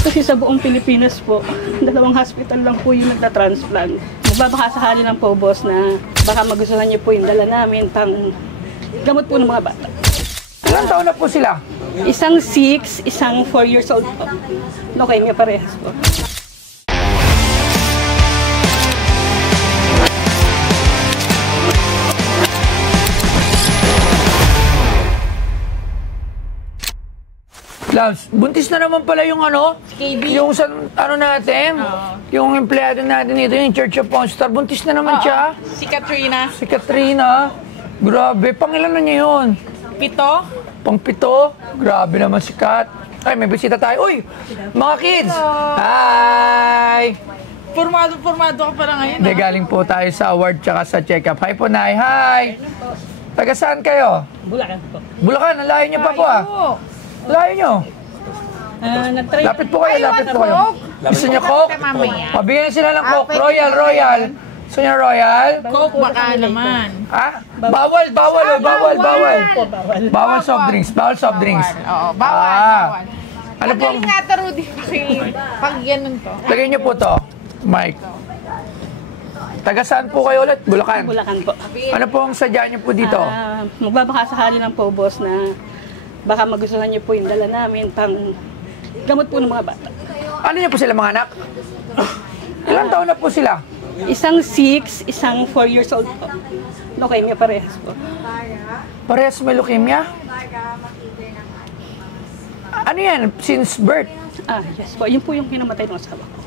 Kasi sa buong Pilipinas po, 2 hospital lang po yung nagta-transplant. Magbabakasakali lang po, boss, na baka magustuhan niyo po yung dala namin pang gamot po ng mga bata. Ilang taon na po sila? Isang 6, isang 4 years old po. Leukemia parehas po. Labs, buntis na naman pala yung ano? KB. Yung ano natin? Yung empleyado natin dito, yung Church of Ponstar. Buntis na naman siya. Si Katrina. Si Katrina. Grabe, pangilan na niya yun? 7. Pang-7? Grabe naman si Kat. Ay, may bisita tayo. Uy! Mga kids! Hi! Formado ka pala ngayon. Hindi, galing po tayo sa award tsaka sa check-up. Hi po, Nay. Hi! Taga saan kayo? Bulacan po. Bulacan, ang layo niyo pa po ah. Layo niyo. Nag-try. Lapit po kayo, lapit po kayo. Gusto niyo Coke? Pabigyan sila ng Coke. Royal, Royal. Gusto niyo Royal? Coke baka naman. Ha? Bawal. Bawal soft drinks. Bawal soft drinks. Oo, bawal. Ano po? Magaling nga to, Rudy. Pag ganun to. Lagay niyo po to, Mike. Taga saan po kayo ulit? Bulacan. Bulacan po. Ano po ang sadya niyo po dito? Magbabakasakali lang po, boss, na baka magustuhan niyo po yung dala namin pang gamot po ng mga bata. Ano niyo po sila mga anak? Ilang taon na po sila? Isang 6, isang 4 years old po. Leukemia parehas po. Parehas may leukemia? Ano yan? Since birth? Yes po. Yun po yung kinamatay ng asawa ko.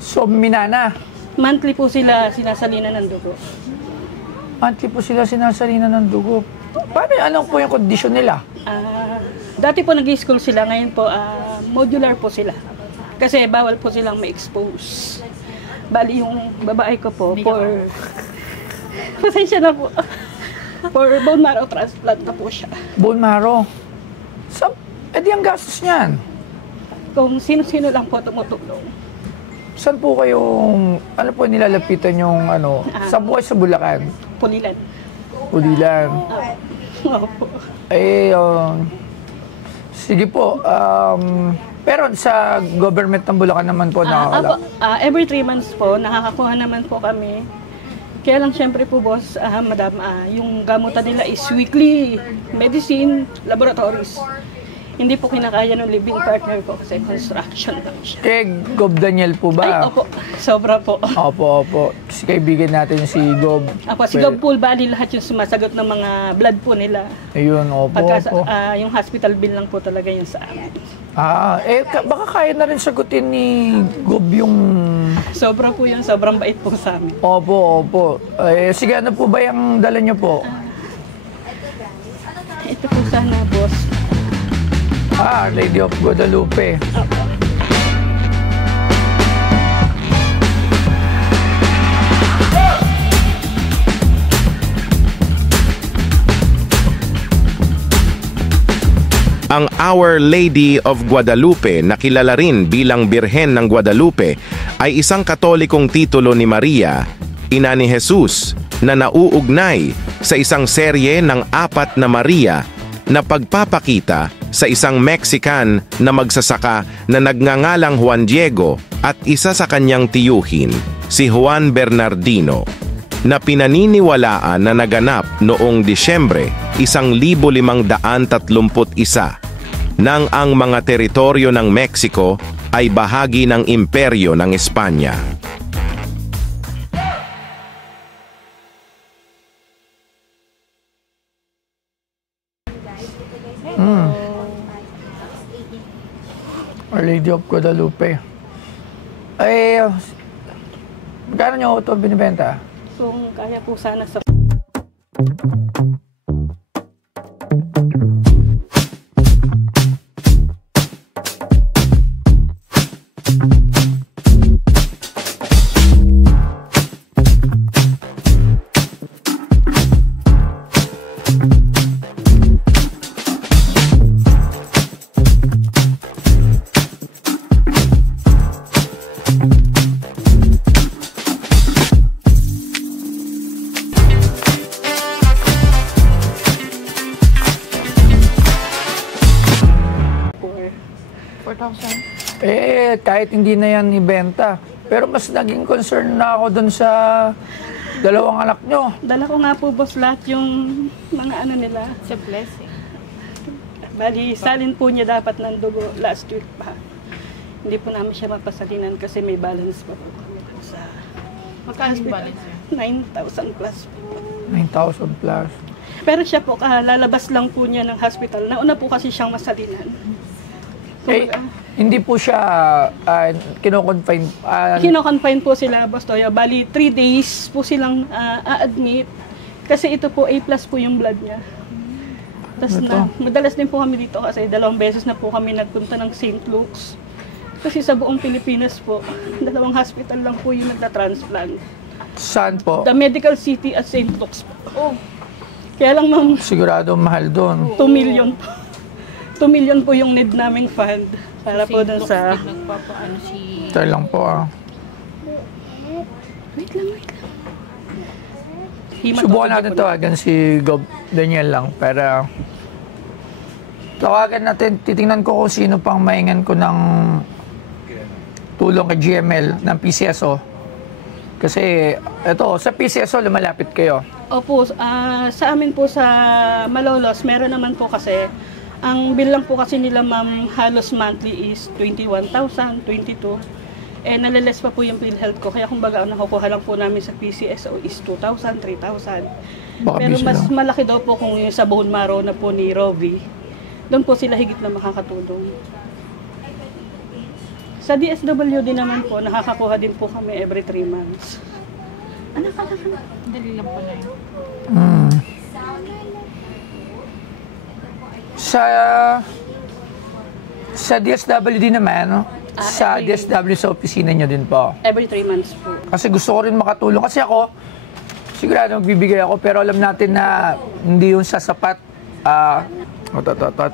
So, minana? Monthly po sila sinasalina ng dugo. Monthly po sila sinasalina ng dugo. Paano, ano po yung kondisyon nila? Dati po nag-school sila, ngayon po modular po sila. Kasi bawal po silang ma-expose. Bali yung babae ko po for... Pasensya na po. For bone marrow transplant na po siya. Bone marrow? So, edi ang gastos niyan? Kung sino-sino lang po tumutulong. Saan po kayong, ano po nilalapitan yung ano, sa buhay sa Bulacan? Pulilan. Pulilan. Opo. Sige po, pero sa government ng Bulacan naman po nakakala? Every 3 months po, nakakakuha naman po kami. Kaya lang syempre po, boss, madam, yung gamutan nila is weekly medicine laboratories. Hindi po kinakaya ng living partner ko kasi construction lang siya. Kay Gob Daniel po ba? Ay, opo. Sobra po. Opo. Kasi kaibigan natin si Gob. Opo, si Gob Pool, bali lahat yung sumasagot ng mga blood po nila. Ayun, opo. Yung hospital bill lang po talaga yun sa amin. Baka kaya na rin sagutin ni Gob yung... Sobra po yun, sobrang bait po sa amin. Opo. Sige, ano po ba yung dala niyo po? Ito po sana, boss. Lady of Guadalupe. Ang Our Lady of Guadalupe na kilala rin bilang Birhen ng Guadalupe ay isang katolikong titulo ni Maria, ina ni Jesus, na nauugnay sa isang serye ng 4 na Maria na pagpapakita sa isang Mexican na magsasaka na nagngangalang Juan Diego at isa sa kanyang tiyuhin, si Juan Bernardino, na pinaniniwalaan na naganap noong Disyembre 1531 nang ang mga teritoryo ng Mexico ay bahagi ng imperyo ng Espanya. Our Lady of Guadalupe. Magkano nyo ito binibenta? Kung kaya po sana sa... Kahit hindi na yan ibenta. Pero mas naging concern na ako dun sa dalawang anak nyo. Dala ko nga po, boss, lahat yung mga ano nila. It's a blessing. Bali, salin po niya dapat ng dugo last week pa. Hindi po namin siya mapasalinan kasi may balance pa po kami sa Magkano yung balance niya? 9,000 plus po. 9,000 plus. Pero siya po, lalabas lang po niya ng hospital. Nauna po kasi siyang masalinan. Hindi po siya kino-confine. Kino-confine po sila, Boss Toyo. Bali, 3 days po silang a-admit. Kasi ito po, A+ po yung blood niya. Tapos madalas din po kami dito kasi 2 beses na po kami nagpunta ng St. Luke's. Kasi sa buong Pilipinas po, 2 hospital lang po yung nagta-transplant. Saan po? The Medical City at St. Luke's po. Oh. Kaya lang, ma'am, Sigurado mahal doon. 2 million po. 2 million po yung need naming fund para po dun sa... Nagpapaano si... Ito lang po Wait lang. Subukan natin tawagan si Gob Daniel lang para tawagan natin, titingnan ko kung sino pang maingan ko ng tulong kay GML ng PCSO. Kasi ito, sa PCSO lumalapit kayo. Opo, sa amin po sa Malolos, meron naman po kasi, ang bill lang po kasi nila, ma'am, halos monthly is 21,000, 22. Naliles pa po yung PhilHealth ko. Kaya kumbaga, ang nakukuha lang po namin sa PCSO is 2,000, 3,000. Pero mas malaki daw po kung yung sa bone marrow na po ni Rovi. Doon po sila higit na makakatulong. Sa DSWD naman po, nakakakuha din po kami every 3 months. Anak. Dali lang po na yun. Sa DSWD naman, sa DSW sa opisina nyo din po. Every 3 months po. Kasi gusto ko rin makatulong. Kasi ako, sigurado magbibigay ako, pero alam natin na hindi yun sasapat.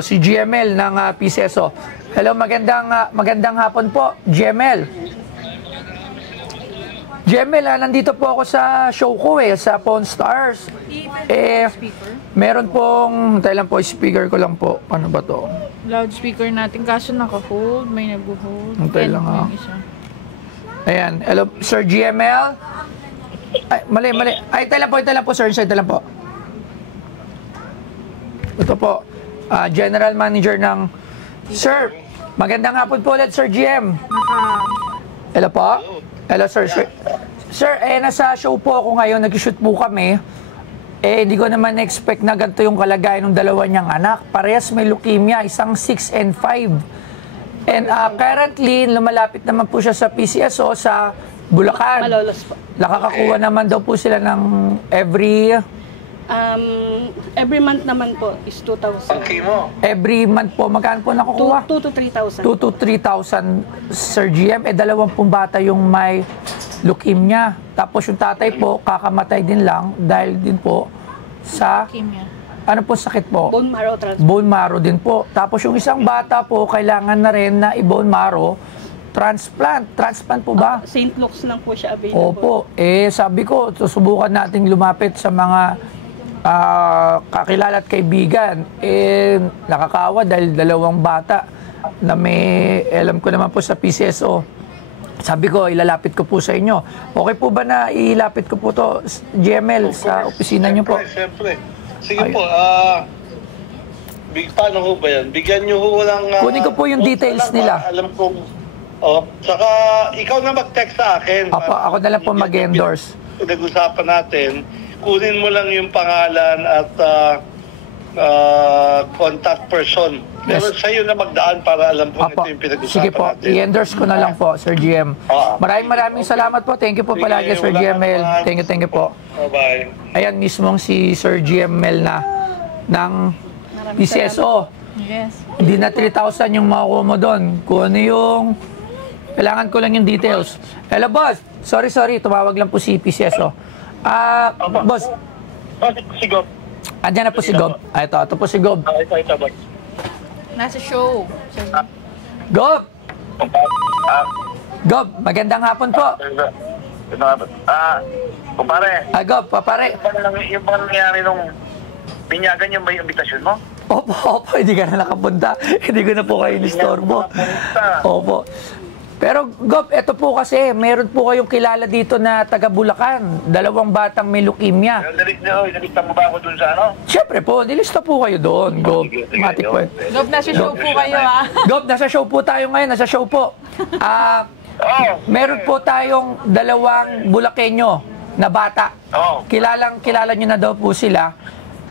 Si GML ng PCSO. Hello, magandang hapon po, GML. GML, nandito po ako sa show ko sa Pawn Stars. Meron pong, speaker ko lang po. Ano ba to? Loudspeaker natin, kaso naka-hold, may nag-hold. Hintay lang Ayan, hello, Sir GML. Ay, mali. Ay, tayo lang po, sir. Tayo lang po. Ito po, General Manager ng... Sir, magandang hapon po ulit, Sir GM. Hello po? Hello, sir. Sir, nasa show po ako ngayon. Nag-shoot po kami. Hindi ko naman na-expect na ganito yung kalagayan ng dalawa niyang anak. Parehas may leukemia, isang 6 and 5. And currently, lumalapit naman po siya sa PCSO sa Bulacan. Malolos po. Nakakakuha naman daw po sila ng every month naman po is 2,000. Every month po, magkano po nakukuha? 2 to 3,000. 2 to 3,000, Sir GM. 2 bata yung may leukemia. Tapos yung tatay po, kakamatay din lang dahil din po sa... Leukemia. Ano po sakit po? Bone marrow transplant. Bone marrow din po. Tapos yung isang bata po, kailangan na rin na i-bone marrow transplant. Transplant po ba? St. Luke's lang po siya available. Opo. Sabi ko, susubukan nating lumapit sa mga kakilala at kaibigan. Nakakawa dahil 2 bata na may, alam ko naman po sa PCSO. Sabi ko, ilalapit ko po sa inyo. Okay po ba na ilapit ko po to, GML, sa opisina nyo po? Siyempre. Sige po, paano ho ba yan? Bigyan nyo ho lang... Kunin ko po yung details nila. Alam kong... saka ikaw na mag-text sa akin. Opo, ako na lang po mag-endorse. Nag-usapan natin, kunin mo lang yung pangalan at contact person. Pero sa'yo na magdaan para alam po ito yung pinag-usapan Sige po, natin. i-endorse ko na lang po, Sir GM. Maraming salamat po. Thank you po palagi, Sir GML. Thank you po. Bye-bye. Ayan mismong si Sir GML na ng PCSO. Yes. Hindi na 3,000 yung makukuha mo doon. Kung ano yung... Kailangan ko lang yung details. Hello, boss. Sorry. Tumawag lang po si PCSO. Boss. Si Gob. Andiyan na po si Gob. Ito po si Gob. Ito, boss. Nasa show. Gob! Gob, magandang hapon po. Kumpare. Gob, papare. Yung bang nangyari nung binyagan yung ba yung imbitasyon mo? Opo, hindi ka na nakapunta. Hindi ko na po kayo nistorbo. Opo. Pero, Gop, eto po kasi, meron po kayong kilala dito na taga Bulacan. 2 batang may leukemia. Nalista mo ba ako dun sa ano? Siyempre po, nilista po kayo doon, Gop. Matik po. Gob, nasa show po kayo, ha? Gop, nasa show po tayo ngayon. Nasa show po. Meron po tayong 2 Bulakenyo na bata. Kilala nyo na daw po sila.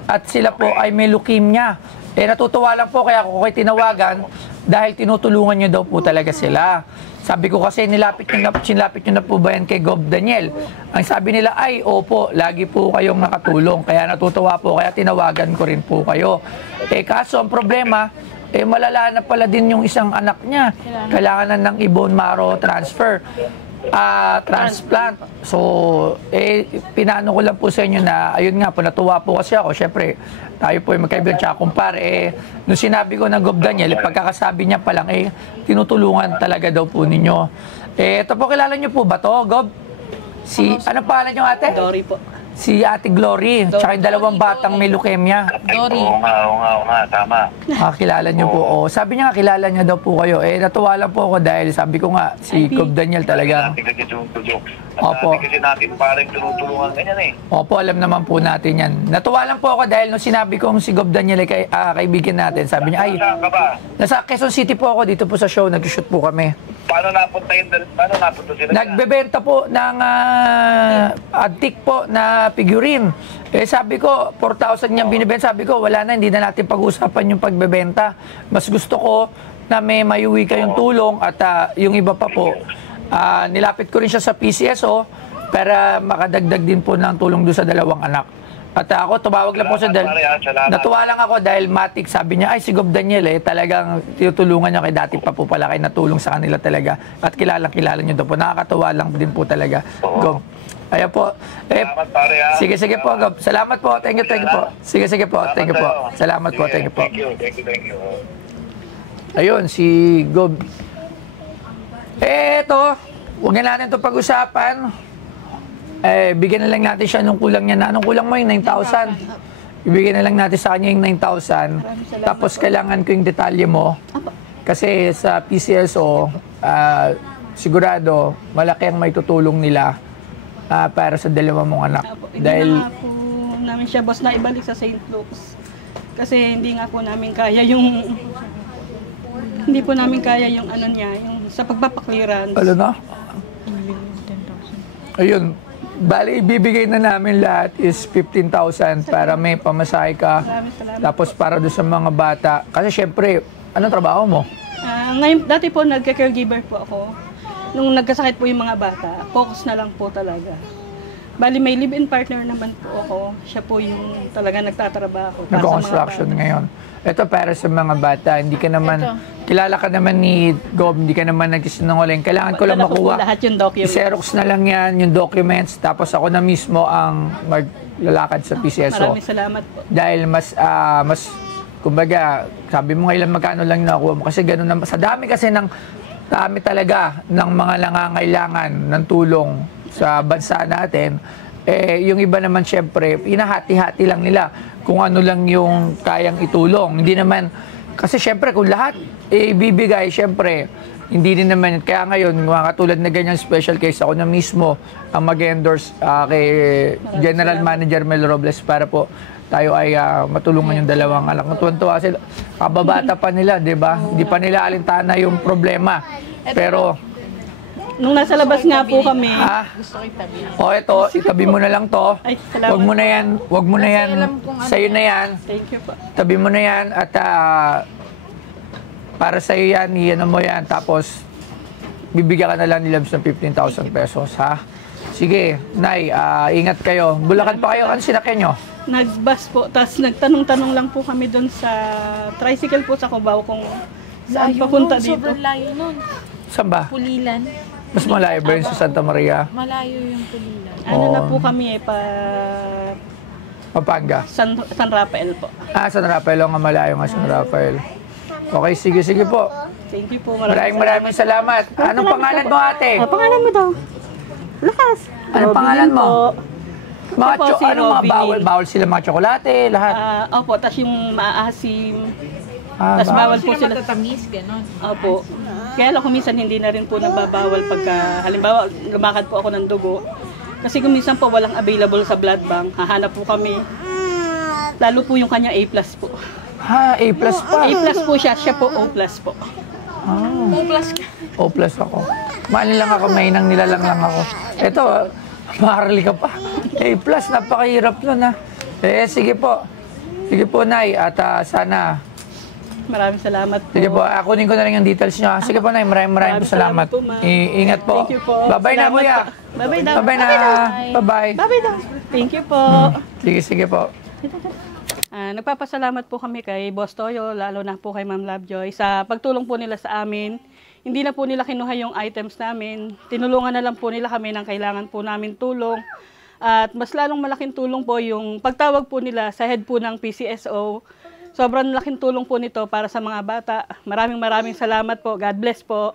At sila po ay may leukemia. Natutuwa lang po kaya ako kayo tinawagan dahil tinutulungan nyo daw po talaga sila. Sabi ko kasi sinlapit nyo na po ba yan kay Gob Daniel? Ang sabi nila ay opo, lagi po kayong nakatulong. Kaya natutuwa po, kaya tinawagan ko rin po kayo. Kaso ang problema, malala na pala din yung isang anak niya. Kailangan na ng bone marrow transfer. Transplant. So, pinano ko lang po sa inyo na, ayun nga po, natuwa po kasi ako. Siyempre, tayo po ay magkaibigan, tsaka kumpare. Nung sinabi ko ng Gob Daniel, pagkakasabi niya pa lang, tinutulungan talaga daw po ninyo. Ito po, kilala niyo po ba to, Gob? Ano pangalan niyo, ate? Dory po. Si Ate Glory, tsaka yung 2 batang may leukemia. Dory. Oo nga, tama. Kilala niyo po. Sabi niya nga, kilala niya daw po kayo. Natuwa lang po ako dahil sabi ko nga, si Gob Daniel talaga. Opo. Kasi natin parang tinutulungan ganyan Opo, alam naman po natin yan. Natuwa lang po ako dahil nung sinabi kong si Gob Daniel ay kaibigan natin, sabi niya, Saan ka ba? nasa Quezon City po ako, dito po sa show, nag-shoot po kami. Paano napunta sila? Nagbebenta po ng antique po na figurine. Sabi ko, 4,000 niyang binibenta. Sabi ko, wala na, hindi na natin pag-usapan yung pagbebenta. Mas gusto ko na may mayuwi kayong tulong at yung iba pa po. Nilapit ko rin siya sa PCSO para makadagdag din po ng tulong doon sa 2 anak. At ako, tumawag lang po sa natuwa lang ako dahil Matik, sabi niya, ay si Gob Daniel talagang tinutulungan niya kay dati pa po pala kayo natulong sa kanila talaga. At kilala niyo daw po. Nakakatuwa lang din po talaga, Gob. Ayan po. Salamat, pare, ha? Sige po, Gob. Salamat po. Thank you po. Sige po. Thank you po. Salamat po. Thank you po. Thank you. Ayun, si Gob. Eto, huwag na natin ito pag-usapan. Bigyan na lang natin siya nung kulang niya na. Anong kulang mo yung 9,000? Ibigyan na lang natin sa kanya yung 9,000. Tapos kailangan ko yung detalye mo. Kasi sa PCSO, sigurado, malaki ang may tutulong nila para sa 2 mong anak. Dahil nga po namin siya, boss, na ibalik sa St. Luke's. Kasi hindi nga po namin kaya yung ano niya, yung sa pagpapakliran. Ano na? Ayun. Bali, ibibigay na namin lahat is 15,000 para may pamasahe ka. Salamat. Tapos para doon sa mga bata. Kasi syempre, anong trabaho mo? Ngayon, dati po nagka-caregiver po ako. Nung nagkasakit po yung mga bata, focus na lang po talaga. Bali, may live-in partner naman po ako. Siya po yung talaga nagtatrabaho. Nagko-construction ngayon. Ito para sa mga bata. Hindi ka naman, kilala ka naman ni Gob, hindi ka naman nagsisinungaling. Kailangan ko lang makuha. Lahat yung documents. I-xerox na lang yan, yung documents. Tapos ako na mismo ang maglalakad sa PCSO. Maraming salamat po. Dahil mas, kumbaga, sabi mo ngayon magkano lang nakuha mo. Kasi ganun naman. Sa dami kasi dami talaga ng mga nangangailangan ng tulong sa bansa natin. Yung iba naman syempre, hinahati-hati lang nila kung ano lang yung kayang itulong. Hindi naman, kasi syempre kung lahat ibibigay, syempre, hindi din naman. Kaya ngayon, mga katulad na ganyang special case, ako na mismo ang mag-endorse kay General Manager Mel Robles para po tayo ay matulungan yung 2 anak. Tuwan-tuwa sila. Kababata pa nila, di ba? Hindi pa nila alintana yung problema. Pero, nung nasa labas nga po kami. Gusto ko itabi. Ito, itabi mo na lang to. Ay, salamat. Wag mo na yan. Sa'yo na yan. Thank you po. Tabi mo na yan at para sa'yo yan, iyan mo yan. Tapos, bibigyan ka na lang ni Labs ng 15,000 pesos, ha? Sige, Nay, ingat kayo. Bulacan pa kayo. Ano sinakyan nyo? Nag-bus po. Tapos nagtanong-tanong lang po kami doon sa tricycle po sa Cubao kung saan papunta dito. Sobrang layo nun. Saan ba? Pulilan. Mas malayo ba yun sa Santa Maria? Malayo yung Pulilan. Ano na po kami Pampanga? San Rafael po. San Rafael nga malayo nga San Rafael. Okay, sige po. Thank you po. Maraming salamat. Anong pangalan mo, ate? Pangalan mo daw? Lakas. Anong pangalan mo? Mga Opo, si ano mga Robin. bawal sila mga tsokolate, lahat. Opo, tas yung maaasim. Tas Bawal. bawal po Sila sila. matatamis, gano'n. Opo. Kaya lang kung minsan hindi na rin po nagbabawal pagka, halimbawa, lumakad po ako ng dugo. Kasi kung minsan po walang available sa blood bank, hahanap po kami. Lalo po yung kanya A+ po. Ha, A+ pa. A+ po siya po O+ po. O+ ako. Mali lang ako, may nang nilalang lang ako. Ito, maharali ka pa. A+, napakahirap nun ha. Sige po. Sige po, Nay. At sana, Maraming salamat po. sige po, kunin ko na rin yung details nyo. Sige po, Nay. Maraming po salamat. po, ma'am. Ingat po. Thank you po. Bye-bye na, Salamat kuya. po. Bye-bye na. Bye-bye na. Bye-bye. Bye-bye daw. Thank you po. Sige po. Nagpapasalamat po kami kay Boss Toyo, lalo na po kay Ma'am Lovejoy sa pagtulong po nila sa amin. Hindi na po nila kinuha yung items namin. Tinulungan na lang po nila kami ng kailangan po namin tulong. At mas lalong malaking tulong po yung pagtawag po nila sa head po ng PCSO. Sobrang laking tulong po nito para sa mga bata. Maraming salamat po. God bless po.